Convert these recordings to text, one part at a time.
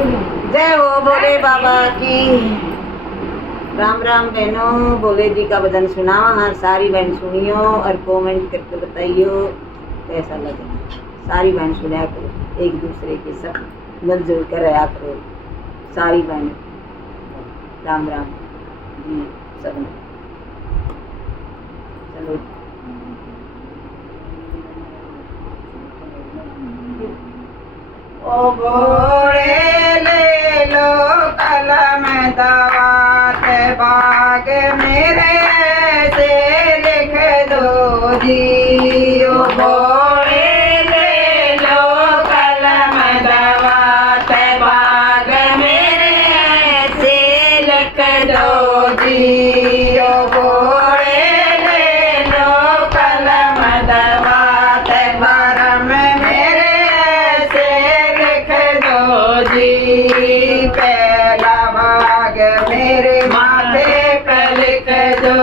जय हो भोले बाबा की। राम राम बहनों, भोले जी का भजन सुनावा। हाँ, सारी बहन सुनियो और कमेंट करके बताइयो कैसा लगे। सारी बहन सुना करो, एक दूसरे के सब मिलजुल कर रहा करो सारी बहन। राम राम जी सब। चलो ओ भोले ले लो कलम दवात बाग मेरे से लिख दो जी। ओ भोले ले लो कलम दवात बाग मेरे से लिख दो जी। ओ भोले ले लो कलम दवात बारम मेरे जी। पहला बाग मेरे माथे पे लिख दो,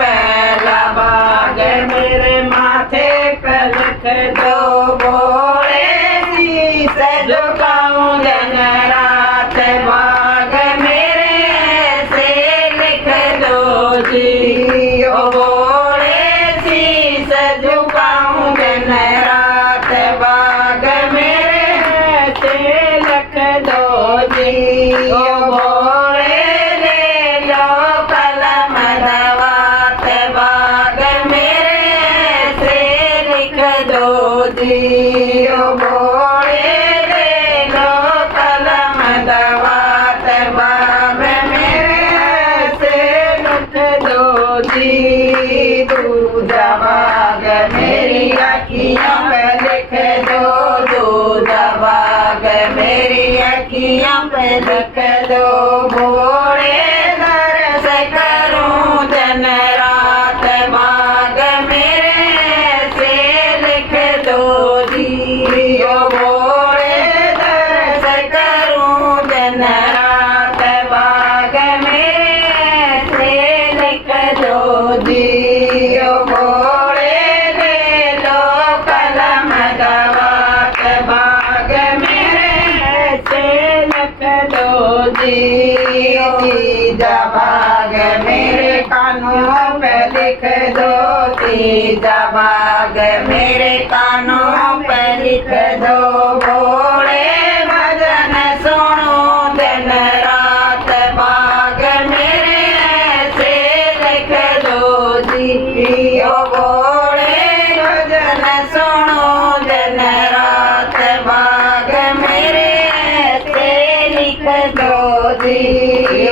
पहला बाग मेरे माथे पे लिख दो। भोले जी से झुकाऊं दिन रात बाग मेरे से लिख दो जी। ओ भोले जी से झुकाऊं दिन रात बाग मेरे से लिख दो जी। ओ भोले ले लो कलम दवात बाग मेरे से लिख दो जी। ओ भोले ले लो कलम दवात बाग मेरे से लिख दो जी। दूध बाग मेरी अखियों पे लिख दो, दूध बाग मेरी अखियों पे लिख दो। भोले दर्श करूं दिन रात बाग मेरे से लिख दो जी। ओ भोले दर्श करूं दिन रात बाग मेरे से लिख दो जी। ओ भोले ले लो कलम दवात बाग मेरे से लिख दो जी। तीजा बाग मेरे कानों पे लिख दो, तीजा बाग मेरे कानों पे लिख दो। भोले भजन सुनो दिन रात बाग मेरे से लिख दो जी। ओ भोले भजन सुनो दिन रात बाग मेरे से लिख दो जी।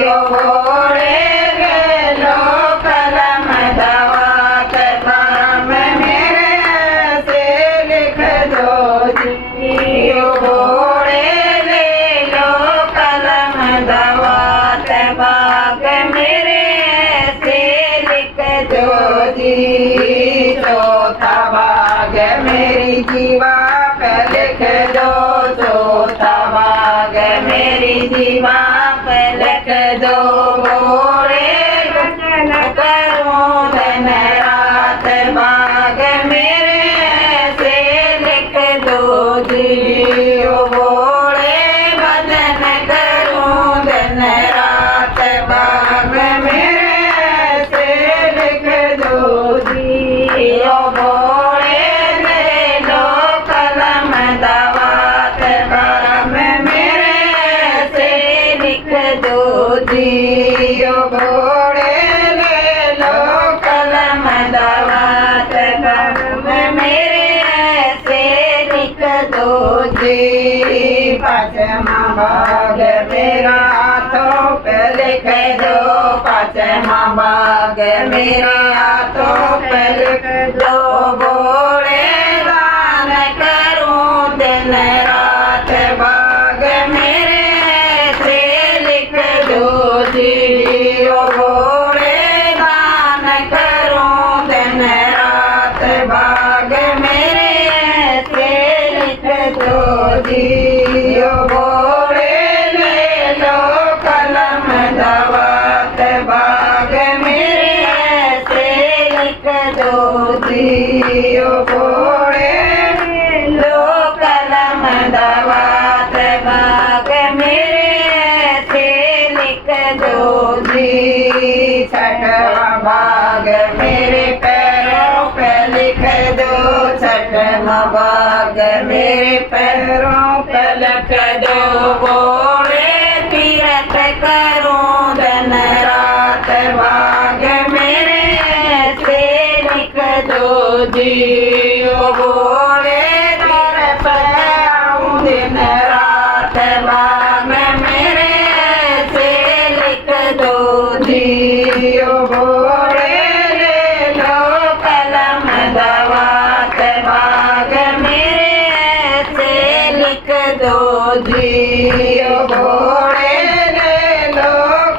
ओ भोले ले लो कलम दवात बाग मेरे से लिख दो जी। ओ भोले ले लो कलम दवात बाग मेरे से लिख दो जी। चौथा बाग मेरी जीवा पे लिख दो, चौथा बाग मेरी जीवा पे लिख दो। भोले भजन करूं दिन रात बाग मेरे से लिख दो जी। ओ भोले भजन करूं दिन रात बाग मेरे से लिख दो जी। ओ भोले ले लो कलम दवात बाग मेरे से लिख दो जी। ओ भोले ले लो कलम दवात बाग मेरे से लिख दो जी। पाँचवा बाग मेरा हाथों पे लिख दो, पाँचवा बाग मेरे हाथों पे लिख दो। भोले दान करूं दिन रात बाग मेरे से लिख दो जी। ओ भोले दान करूं दिन रात बाग मेरे से लिख दो जी। ओ भोले ले लो कलम दवात बाग मेरे से लिख दो जी। ओ भोले लिख दो बोले तीरथ करूं दिन रात भाग मेरे ऐसे लिख दो जी ओ बोले तीरथ आऊं दिन रात भाग मेरे ऐसे लिख दो जी ओ बोले ले लो कलम दवात भाग मेरे ऐसे लिख दो जी ओ बोले ले लो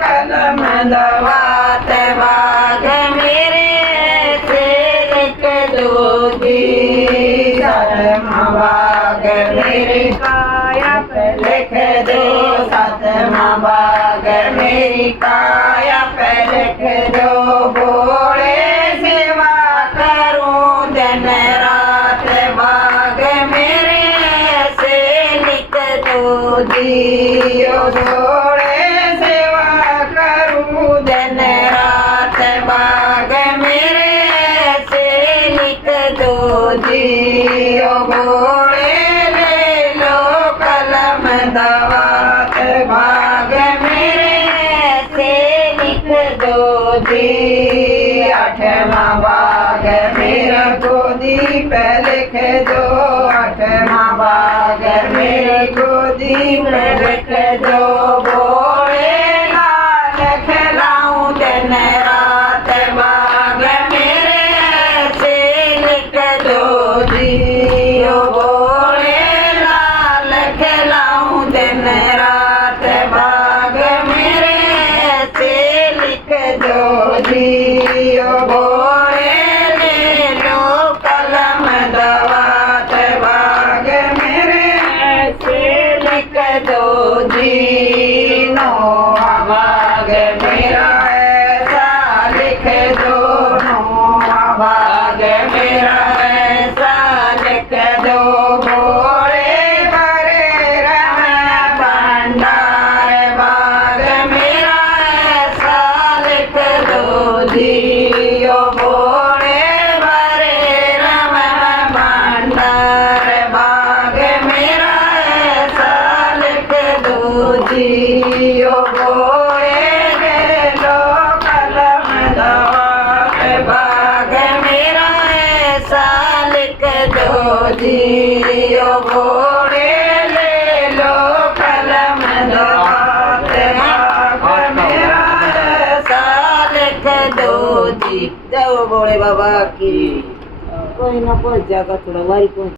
कलम दवात भाग मेरे ऐसे लिख दो जी सतमा भाग मेरी काया पे लिख दो सतमा भाग मेरी काया पे लिख दो बोले सेवा करूं दिन रात भाग मेरे ऐसे लिख दो जी ओ बोले सेवा करूं दिन रात भाग मेरे ऐसे लिख दो जी ओ बोले ले लो कलम दवात भाग मेरे ऐसे लिख दो जी आठवां भाग मेरा गोदी पे लिख दो आठवां भाग मेरी गोदी पे लिख दो बोले लाल खिलाऊं दिन रात भाग मेरे ऐसे लिख दो जी ओ बोले लाल खिलाऊं दिन रात भाग मेरे ऐसे लिख दो जी ओ बोले ले लो कलम दवात भाग मेरे ऐसे लिख दो जी नौवां भाग मेरा ऐसा लिख दो नौवां भाग मेरा ऐसा लिख दो बोले भरे रह भंडार भाग मेरा ऐसा लिख दो जी ओ बोले भरे रह भंडार भाग मेरा ऐसा लिख दो जी ओ बोले ले लो कलम दवात भाग मेरा ऐसा लिख दो जी ओ बोले ले लो कलम दवात भाग मेरा ऐसा लिख दो जी जय हो भोले बाबा की कोई ना पहुंच जाएगा थोड़ा वारी पहुंच